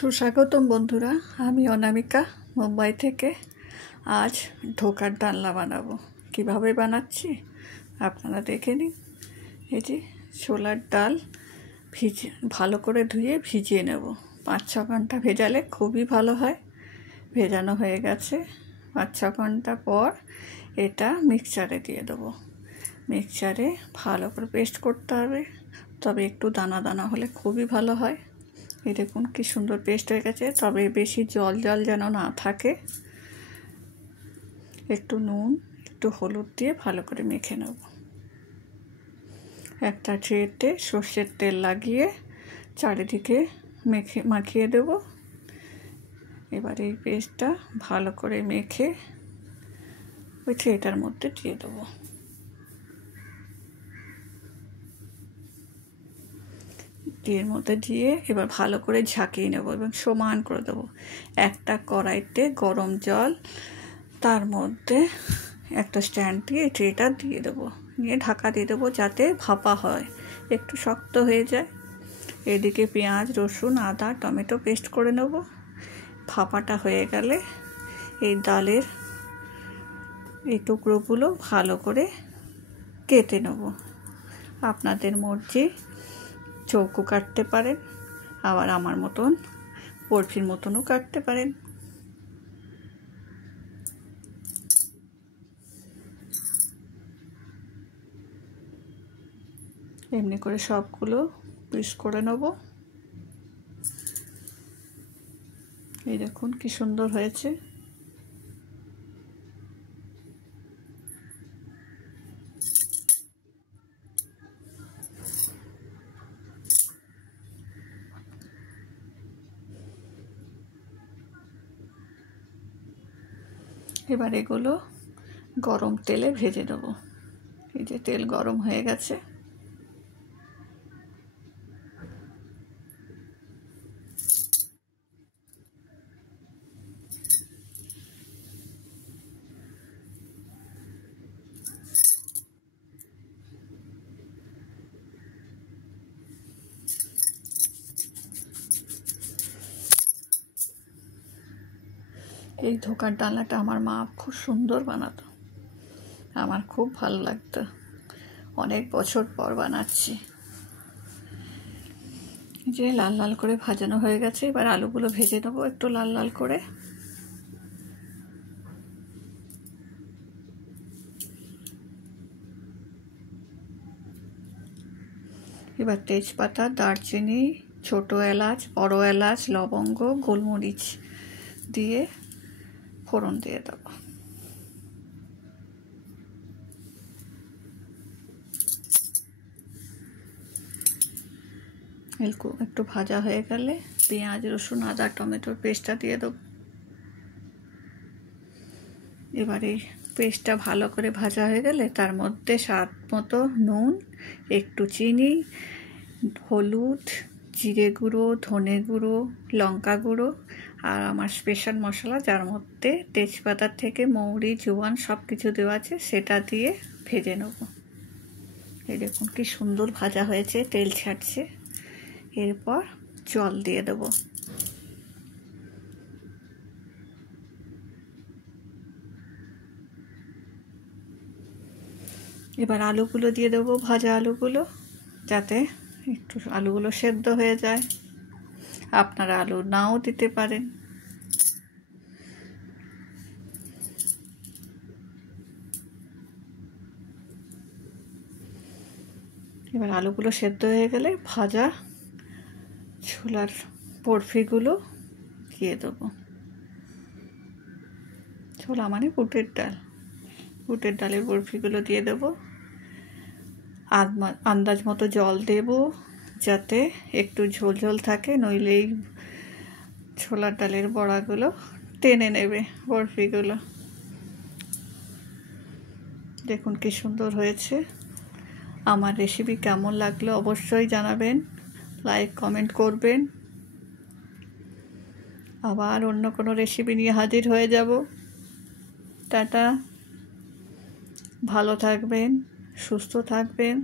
সুস্বাগতম বন্ধুরা, আমি অনামিকা মুম্বাই থেকে। আজ ধোকার ডালনা বানাবো। কিভাবে বানাচ্ছি আপনারা দেখে নিন। এই যে ছোলার ডাল ভালো করে ধুয়ে ভিজিয়ে নেব। 5-6 ঘন্টা ভেজালে খুবই ভালো হয়। ভেজানো হয়ে গেছে। 5-6 ঘন্টা পর এটা মিক্সচারে দিয়ে দেবো। মিক্সচারে ভালো করে পেস্ট করতে হবে, তবে একটু দানা দানা হলে খুবই ভালো হয়। এই দেখুন কি সুন্দর পেস্ট হয়ে গেছে, তবে বেশি জল জল যেন না থাকে। একটু নুন একটু হলুদ দিয়ে ভালো করে মেখে নেব। একটা ট্রেতে সর্ষের তেল লাগিয়ে চারিদিকে মাখিয়ে দেব। এবার এই পেস্টটা ভালো করে মেখে ওই ট্রেটার মধ্যে দিয়ে দেবো। এর মধ্যে দিয়ে এবার ভালো করে ঝাঁকিয়ে নেব এবং সমান করে দেবো। একটা কড়াইতে গরম জল, তার মধ্যে একটা স্ট্যান্ড দিয়ে ট্রেটা দিয়ে দেবো, নিয়ে ঢাকা দিয়ে দেবো যাতে ভাপা হয়, একটু শক্ত হয়ে যায়। এদিকে পেঁয়াজ রসুন আদা টমেটো পেস্ট করে নেব। ভাপাটা হয়ে গেলে এই ডালের এই টুকরোগুলো ভালো করে কেটে নেব। আপনাদের মর্জি, চৌকো কাটতে পারেন, আবার আমার মতন বরফির মতনও কাটতে পারেন। এমনি করে সবগুলো পিস করে নেব। এই দেখুন কি সুন্দর হয়েছে। এবার এগুলো গরম তেলে ভেজে দেব। এই যে তেল গরম হয়ে গেছে। এই ধোকার ডালনাটা আমার মা খুব সুন্দর বানাতো, আমার খুব ভালো লাগতো। অনেক বছর পর বানাচ্ছি। যে লাল লাল করে ভাজানো হয়ে গেছে, এবার আলুগুলো ভেজে নেবো একটু লাল লাল করে। এবার তেজপাতা দারচিনি ছোট এলাচ বড় এলাচ লবঙ্গ গোলমরিচ দিয়ে ফোড়ন দিয়ে দেবো। একটু ভাজা হয়ে গেলে পেঁয়াজ রসুন আদা টমেটোর পেস্টটা দিয়ে দেবো। এবার এই পেস্টটা ভালো করে ভাজা হয়ে গেলে তার মধ্যে স্বাদ মতো নুন একটু চিনি হলুদ জিরে গুঁড়ো ধনে গুঁড়ো লঙ্কা গুঁড়ো আর আমার স্পেশাল মশলা, যার মধ্যে তেজপাতার থেকে মৌরি জোয়ান সব কিছু দেওয়া আছে, সেটা দিয়ে ভেজে নেব। এই দেখুন কি সুন্দর ভাজা হয়েছে, তেল ছাড়ছে। এরপর জল দিয়ে দেবো। এবার আলুগুলো দিয়ে দেবো, ভাজা আলুগুলো, যাতে একটু আলুগুলো সেদ্ধ হয়ে যায়। আপনারা আলু নাও দিতে পারেন। এবার আলুগুলো সেদ্ধ হয়ে গেলে ভাজা ছোলার বরফিগুলো দিয়ে দেবো। ছোলা মানে বুটের ডাল, বুটের ডালের বরফিগুলো দিয়ে দেবো। আন্দাজ মতো জল দেব, যাতে একটু ঝোল ঝোল থাকে, নইলে এই ছোলার ডালের বড়াগুলো টেনে নেবে বরফিগুলো। দেখুন কি সুন্দর হয়েছে। আমার রেসিপি কেমন লাগলো অবশ্যই জানাবেন, লাইক কমেন্ট করবেন। আবার অন্য কোনো রেসিপি নিয়ে হাজির হয়ে যাব। টাটা, ভালো থাকবেন, সুস্থ থাকবেন।